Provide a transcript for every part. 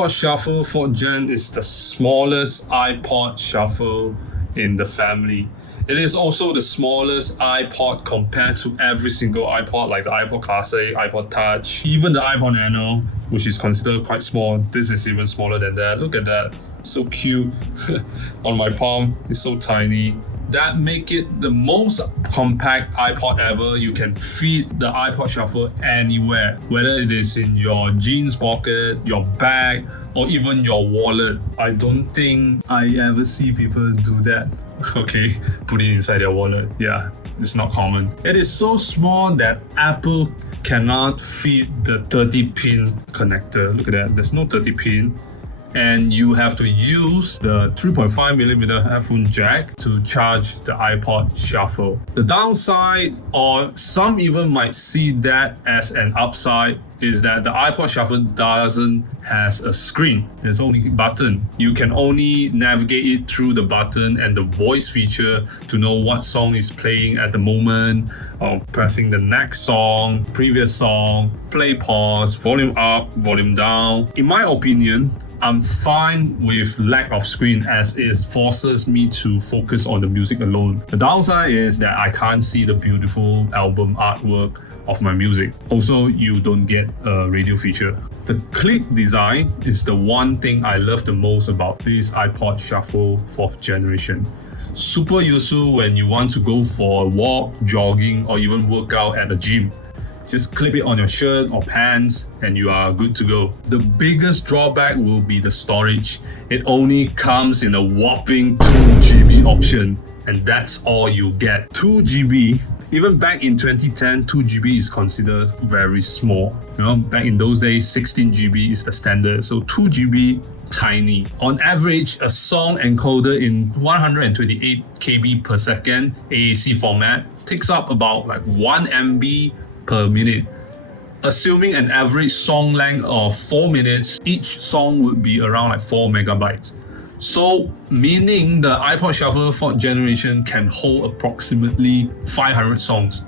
iPod Shuffle 4th Gen is the smallest iPod Shuffle in the family. It is also the smallest iPod compared to every single iPod, like the iPod Classic, iPod Touch, even the iPod Nano, which is considered quite small. This is even smaller than that. Look at that, so cute. On my palm, it's so tiny. That make it the most compact iPod ever. You can fit the iPod Shuffle anywhere, whether it is in your jeans pocket, your bag, or even your wallet. I don't think I ever see people do that. Okay, put it inside their wallet. Yeah, it's not common. It is so small that Apple cannot fit the 30-pin connector. Look at that, there's no 30-pin. And you have to use the 3.5mm headphone jack to charge the iPod Shuffle. The downside, or some even might see that as an upside, is that the iPod Shuffle doesn't has a screen. There's only a button. You can only navigate it through the button and the voice feature to know what song is playing at the moment, or pressing the next song, previous song, play, pause, volume up, volume down. In my opinion, I'm fine with lack of screen as it forces me to focus on the music alone. The downside is that I can't see the beautiful album artwork of my music. Also, you don't get a radio feature. The clip design is the one thing I love the most about this iPod Shuffle 4th generation. Super useful when you want to go for a walk, jogging, or even work out at the gym. Just clip it on your shirt or pants and you are good to go. The biggest drawback will be the storage. It only comes in a whopping 2GB option, and that's all you get. 2GB. Even back in 2010, 2GB is considered very small. You know, back in those days, 16GB is the standard. So 2GB, tiny. On average, a song encoded in 128 KB per second AAC format takes up about like 1 MB per minute. Assuming an average song length of 4 minutes, each song would be around like 4 megabytes. So, meaning the iPod Shuffle 4th generation can hold approximately 500 songs.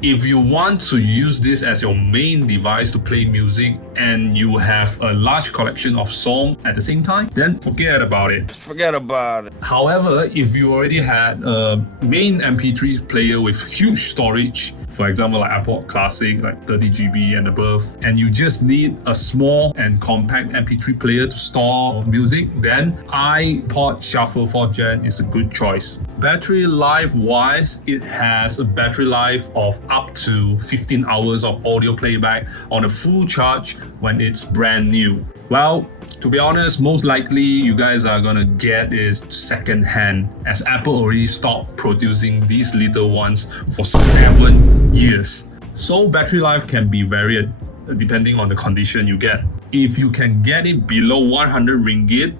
If you want to use this as your main device to play music and you have a large collection of songs at the same time, then forget about it. Forget about it. However, if you already had a main MP3 player with huge storage, for example like iPod Classic, like 30GB and above, and you just need a small and compact MP3 player to store music, then iPod Shuffle 4th Gen is a good choice. Battery life wise, it has a battery life of up to 15 hours of audio playback on a full charge when it's brand new. Well, to be honest, most likely you guys are gonna get is second hand, as Apple already stopped producing these little ones for 7 years. So battery life can be varied depending on the condition you get. If you can get it below 100 ringgit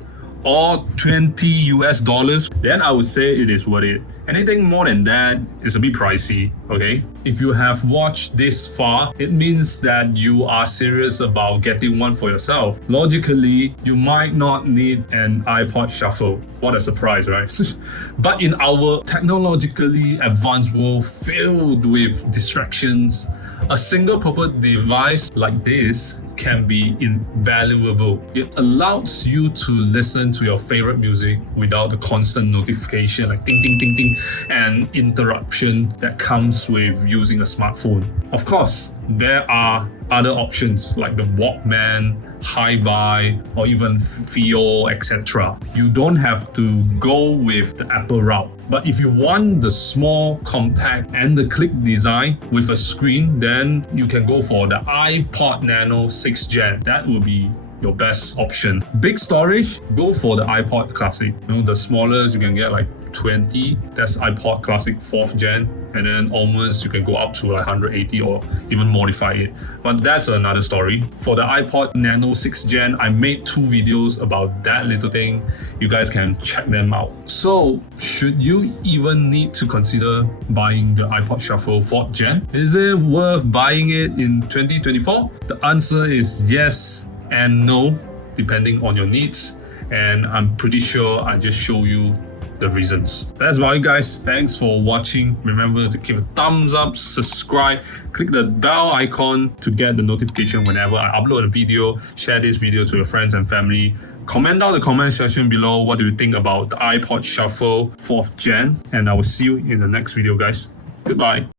or $20, then I would say it is worth it. Anything more than that is a bit pricey, okay? If you have watched this far, it means that you are serious about getting one for yourself. Logically, you might not need an iPod Shuffle. What a surprise, right? But in our technologically advanced world filled with distractions, a single-purpose device like this can be invaluable. It allows you to listen to your favorite music without the constant notification like ding ding ding ding and interruption that comes with using a smartphone. Of course, there are other options like the Walkman, Hi-Fi, or even Fio, etc. You don't have to go with the Apple route. But if you want the small, compact, and the click design with a screen, then you can go for the iPod Nano 6th Gen. That will be your best option. Big storage, go for the iPod Classic. You know, the smallest you can get like 20, that's iPod Classic 4th Gen, and then onwards you can go up to like 180 or even modify it. But that's another story. For the iPod Nano 6th Gen, I made 2 videos about that little thing. You guys can check them out. So, should you even need to consider buying the iPod Shuffle 4th Gen? Is it worth buying it in 2024? The answer is yes and no, depending on your needs. And I'm pretty sure I just show you the reasons. That's about it, guys. Thanks for watching. Remember to give a thumbs up, subscribe, click the bell icon to get the notification whenever I upload a video. Share this video to your friends and family. Comment down the comment section below what do you think about the iPod Shuffle 4th Gen, and I will see you in the next video, guys. Goodbye.